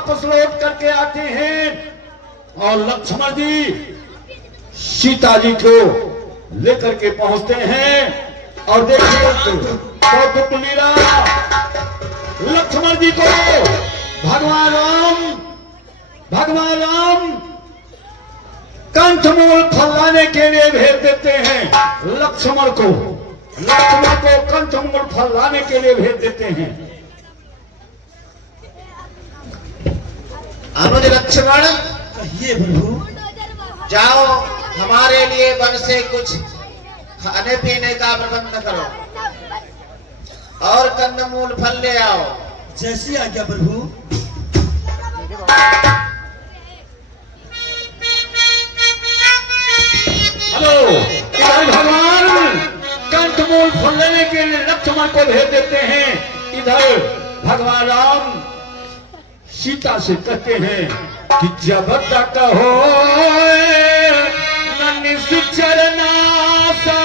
वापस लौट करके आते हैं और लक्ष्मण जी सीता जी को लेकर के पहुंचते हैं और देखिए कौतुक लीला लक्ष्मण जी को भगवान राम कंठमूल फल लाने के लिए भेज देते हैं। लक्ष्मण को कंठमूल फल लाने के लिए भेज देते हैं। अनुज लक्ष्मण ये प्रभु जाओ हमारे लिए वन से कुछ खाने पीने का प्रबंध करो और कंदमूल फल ले आओ। जैसी आज्ञा प्रभु। हेलो इधर भगवान कंठमूल फल लेने के लिए लक्ष्मण को भेज देते हैं। इधर भगवान राम सीता से कहते हैं कि जब तक हो चरनासा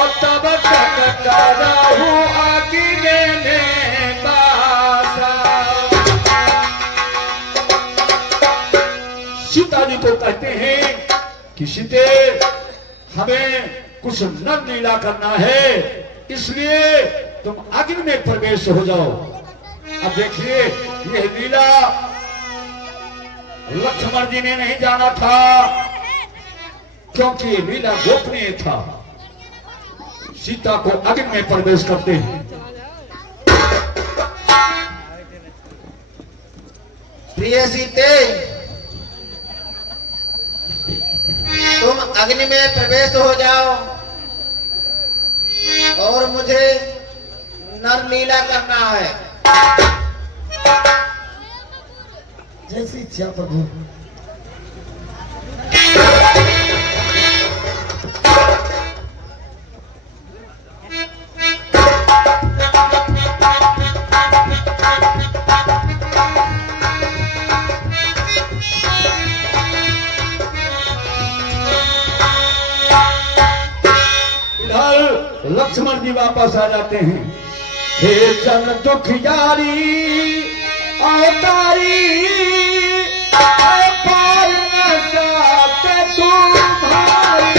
और तब तक करहु आगे ने बासा। सीता जी को कहते हैं कि सीते हमें कुछ नर लीला करना है, इसलिए तुम अग्नि में प्रवेश हो जाओ। अब देखिए यह लीला लक्ष्मण जी ने नहीं जाना था, क्योंकि ये लीला गोपनीय था। सीता को अग्नि में प्रवेश करते हैं। प्रिय सीते, तुम अग्नि में प्रवेश हो जाओ और मुझे नर लीला करना है। जैसी इच्छा प्रभु। लक्ष्मण जी वापस आ जाते हैं। हे जन दुखियारी अवतारी पार न जाते तुम्हारी।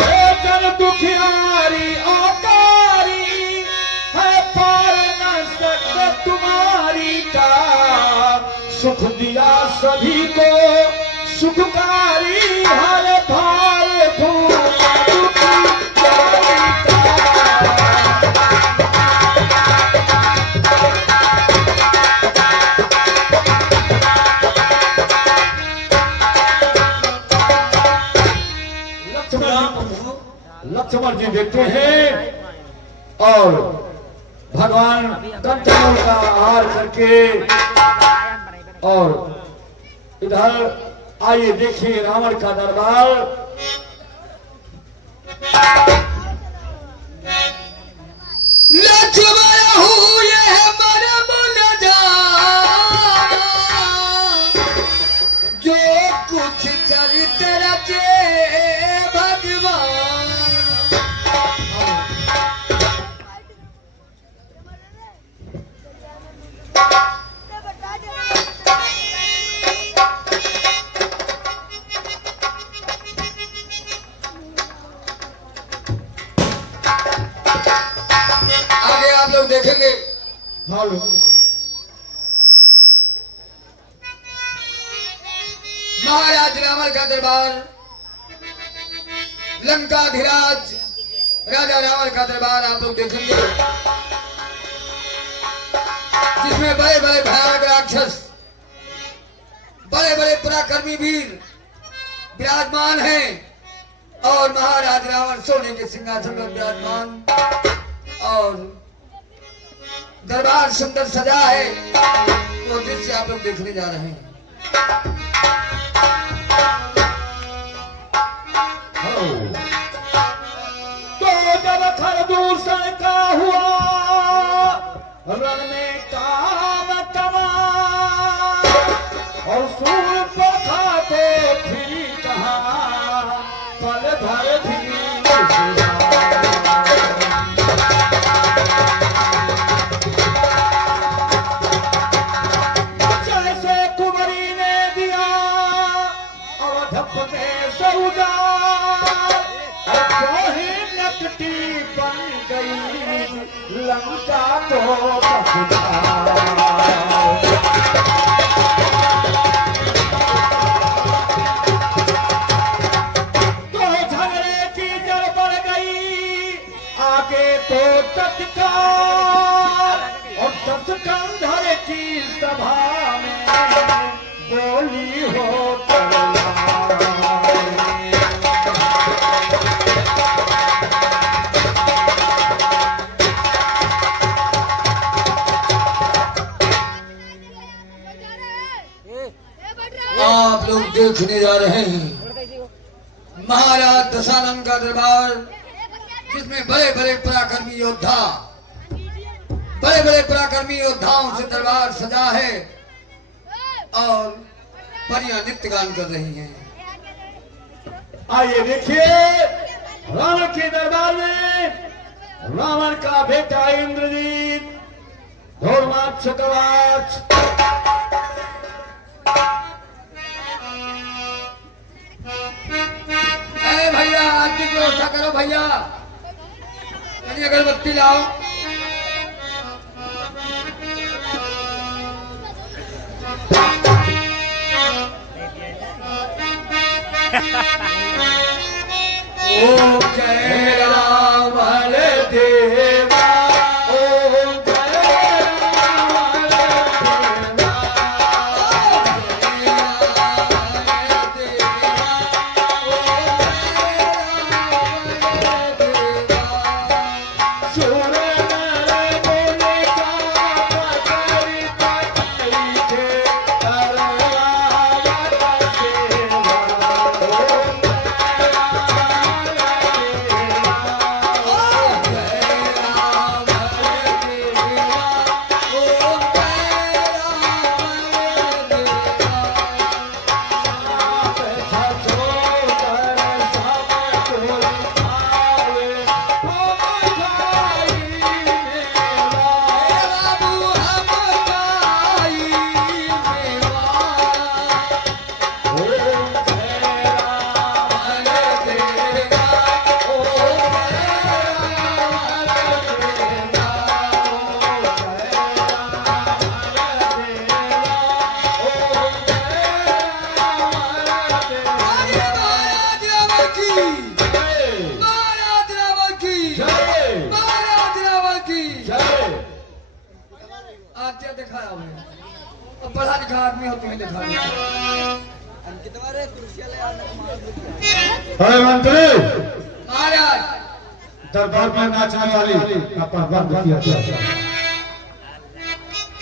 हे जन दुखियारी अवतारी तुम्हारी का सुख दिया सभी को सुखकारी हर भार लक्ष्मण जी देखते हैं और भगवान कंठमूल का आहार करके और इधर आइए देखिए रावण का दरबार। लक्ष्मण हूँ यह मरम न जाना, जो कुछ चरित्र रचे भगवान। देखेंगे। महाराज रावण का दरबार, लंकाधिराज राजा रावण का दरबार आप लोग देखेंगे, जिसमें बड़े बड़े भयानक राक्षस, बड़े बड़े पराक्रमी वीर विराजमान हैं और महाराज रावण सोने के सिंहासन पर विराजमान और दरबार सुंदर सजा है। वो दृश्य आप लोग देखने जा रहे हैं। तो जब खरदूषण का हुआ रण में काम तमाम और सूर को है भी जैसे कुंवरी ने दिया अवधप में सौजार, ही नकटी बन गई लंका को बख्शा। तो तत्काल और दशकंधर की सभा में बोली हो तलवार। आप लोग देखने जा रहे हैं महाराज दशानंद का दरबार, जिसमें बड़े बड़े पराक्रमी योद्धा, बड़े बड़े पराक्रमी योद्धाओं से दरबार सजा है और परियां नृत्य गान कर रही हैं। आइए देखिए रावण के दरबार में रावण का बेटा इंद्रजीत, धोरमाच चक्रवाच, भैया आरती की व्यवस्था करो भैया, अगरबत्ती लाओ। ओम जय रावण देवा, ओम जय रावण देवा, सुर नर मुनि का पकड़ी पकड़ी के करवावत सेवा। ओम दिखाया हमें, अब पढ़ा लिखा आदमी हो तुम्हें दिखा अरे मंत्री, महाराज दरबार में नाचने वाली का बंद किया जाए।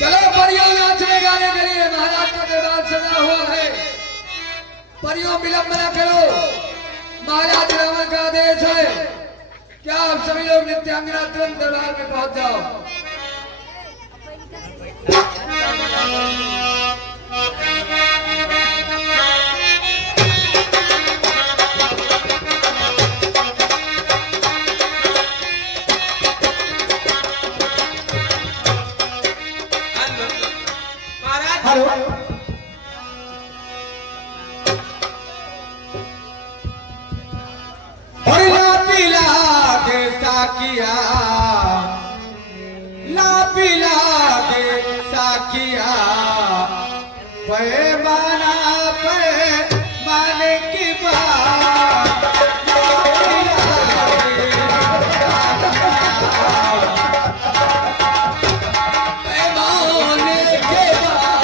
चलो परियों नाचने गाने के लिए महाराज का दरबार सजा हुआ है, परियों विलंब न करो, महाराज रावण का आदेश है। क्या आप सभी लोग नित्यांगना तुरंत दरबार में पहुंच जाओ। किया ला पिला दे साकिया पैमाना पैमाने की बात पैमाने के बाद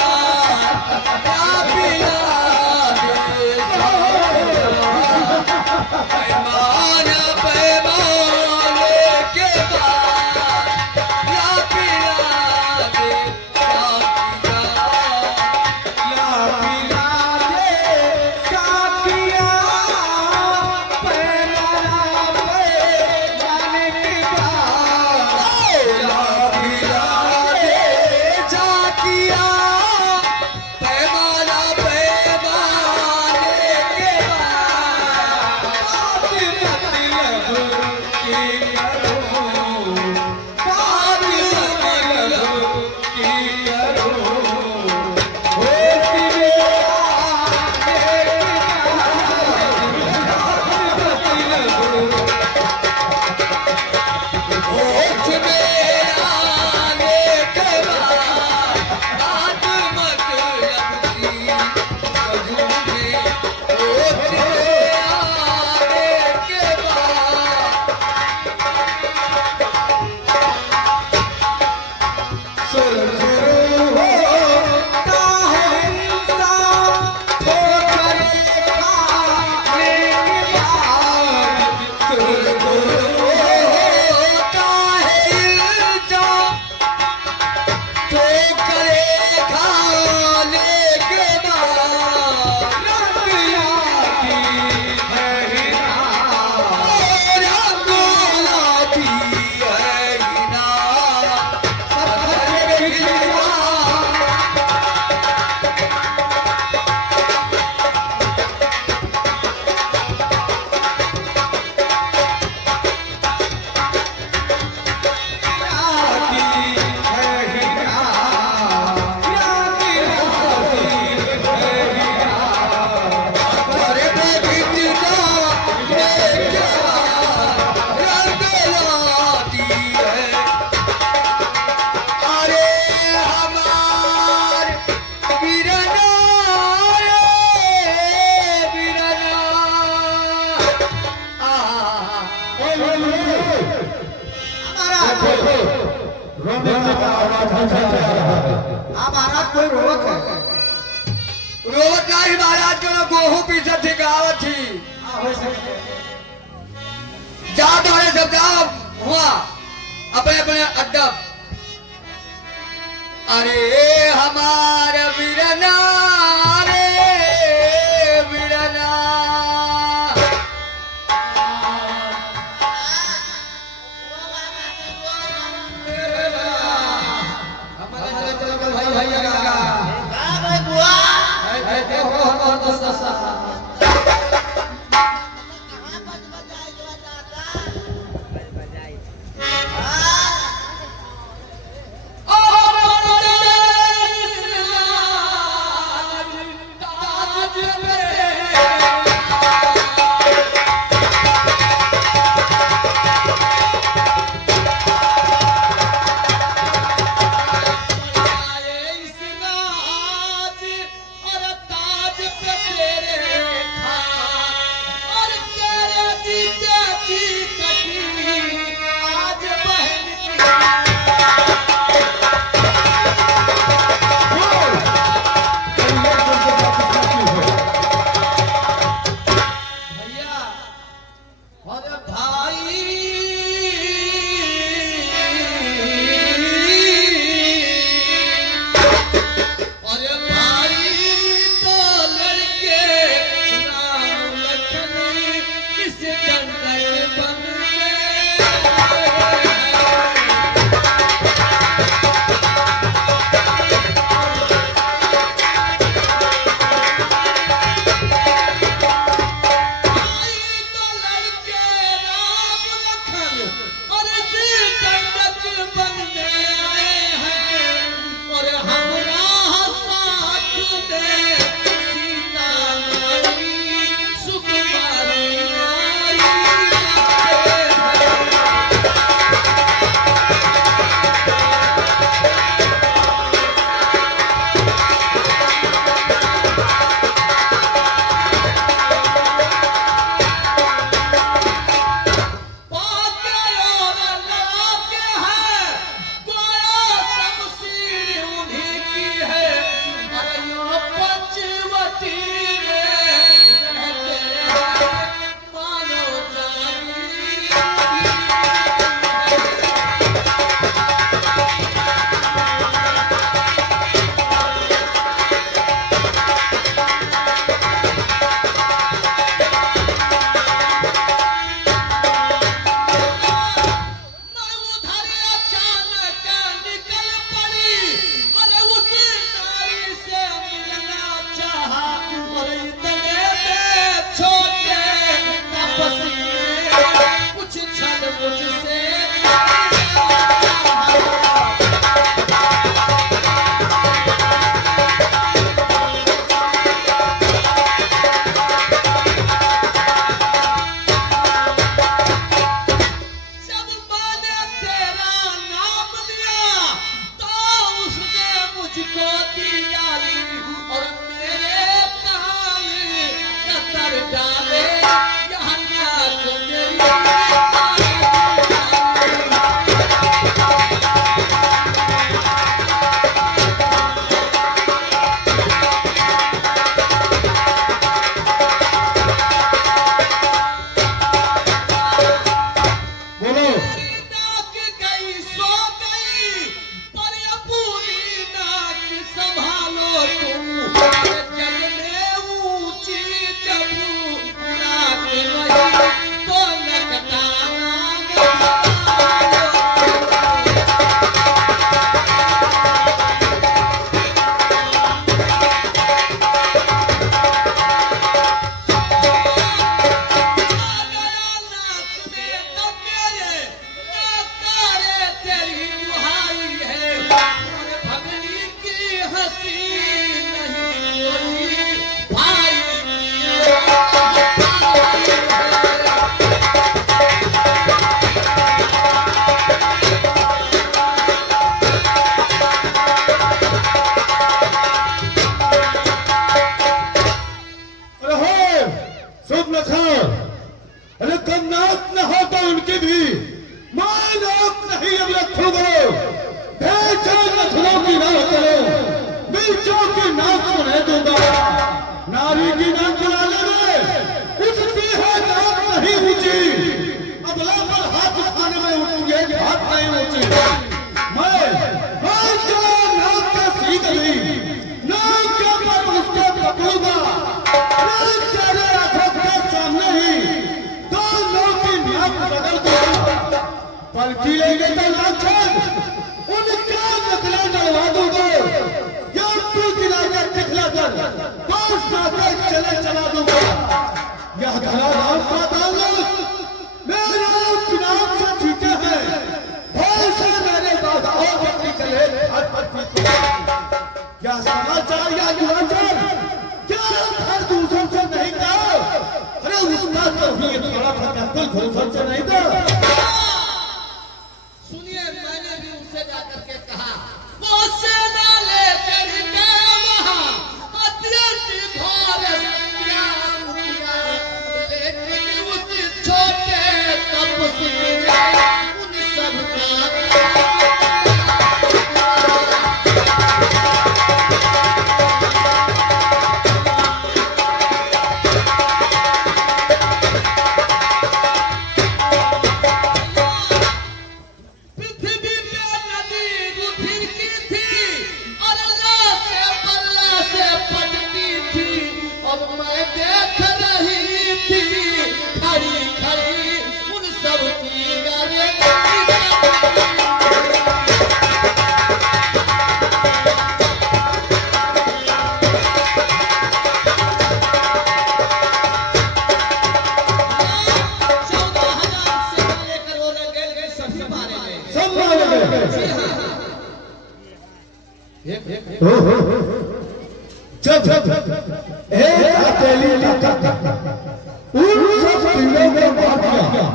ला पिला दे पैमाना पैमाने के बाद रोने का आवाज हल्का आ रहा है। महाराज कोई रोवत है रोवत नाही महाराज जो गोहू पीछे थी गावत थी जाओ तुम्हारे सब जाओ हुआ अपने अपने अड्डा अरे हमारे वीरना रे वीरना जब नाक न हो तो उनकी भी मैं नाक नहीं अब रखूंगा। भेजो नथनों की नाक करो, बीचों की नाक सुने दूंगा। नारी की नाक गिराने में उठती है नाक नहीं ऊंची, अबला पर हाथ उठाने में उठती है हाथ नहीं ऊंची। मैं जो नाक का सीख ली, नाक के ऊपर उसको पकड़ूंगा। नाक तेरे आंखों के सामने ही दोनों की नाक रगड़ दूंगा। पलटी लेंगे तो लाखन उनका नकला डलवा दूंगा। या तू गिराकर दिखला कर पास नाके चले चला दूंगा। यह घरा राम का ताल्लुक मेरे पिनाक से छूटे हैं। भय से मेरे बाधा और बढ़ती चले हर पत्ती क्या समाचार या दुराचार क्या हर दूसरों से नहीं था। अरे उसका तो भी थोड़ा फटा दूसरों से नहीं था। सुनिए, मैंने भी उनसे जाकर के कहा वो सेना लेकर के वहाँ अत्यंत भारत प्यार किया, लेकिन उस छोटे तपस्वी ने उन सब का जब एक हथेली ताकत उन सब तीनों को मार दिया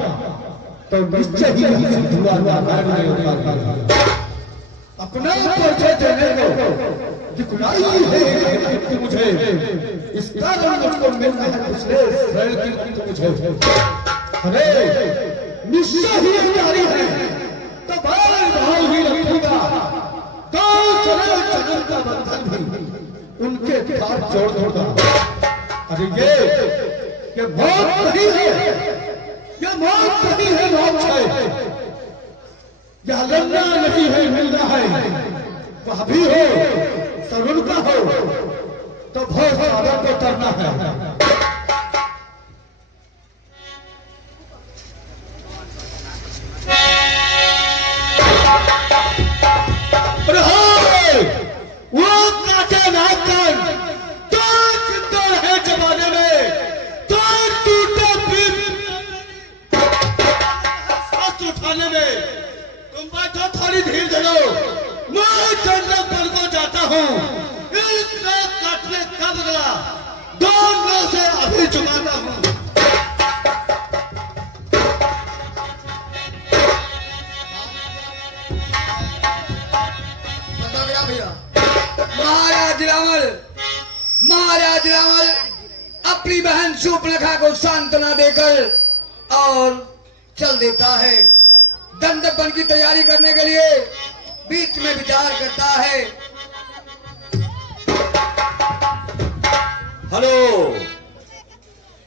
तो निश्चय ही धुआं नहीं होगा। अपना परिचय देने को दिखलाई है कि मुझे इस कारण मुझको मिलना है पिछले शहर की मुझे। अरे निश्चय ही जारी है तो भाव ही रखूंगा। तो चले जगन का बंधन भी उनके साथ जोड़ दूंगा। अरे ये मौत नहीं है, ये मौत नहीं है, मौत है। यह लड़ना नहीं है, मिलना है। वह भी हो सरुण का हो तो बहुत सारा को करना है। वो काटे नाकर तो जिंदा रहे जमाने में, तो टूटे फिर हाथ उठाने में। तुम बैठो, थोड़ी धीर धरो। मैं जंगल पर को जाता हूँ। इस नाक काटने का बदला दोनों से अभी चुकाता हूँ। महाराज रावण अपनी बहन शूर्पणखा को सांत्वना देकर और चल देता है। दंडपन की तैयारी करने के लिए बीच में विचार करता है। हेलो,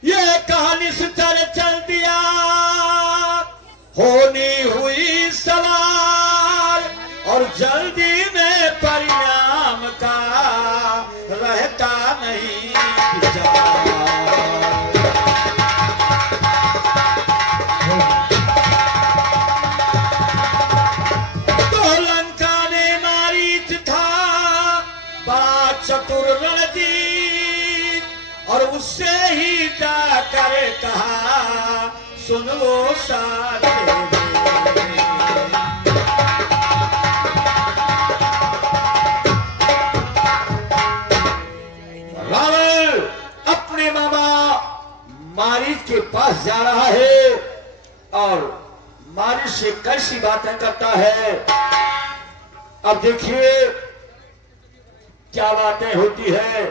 ये कहानी सुचार चल दिया, होनी हुई सवार और जल्दी में परिणाम का रहता नहीं विचार। तो लंका ने मारीच था बड़ा चतुर रणजीत और उससे ही जाकर कहा सुन लो सारे। मारीच के पास जा रहा है और मारीच से कैसी बातें करता है। अब देखिए क्या बातें होती है।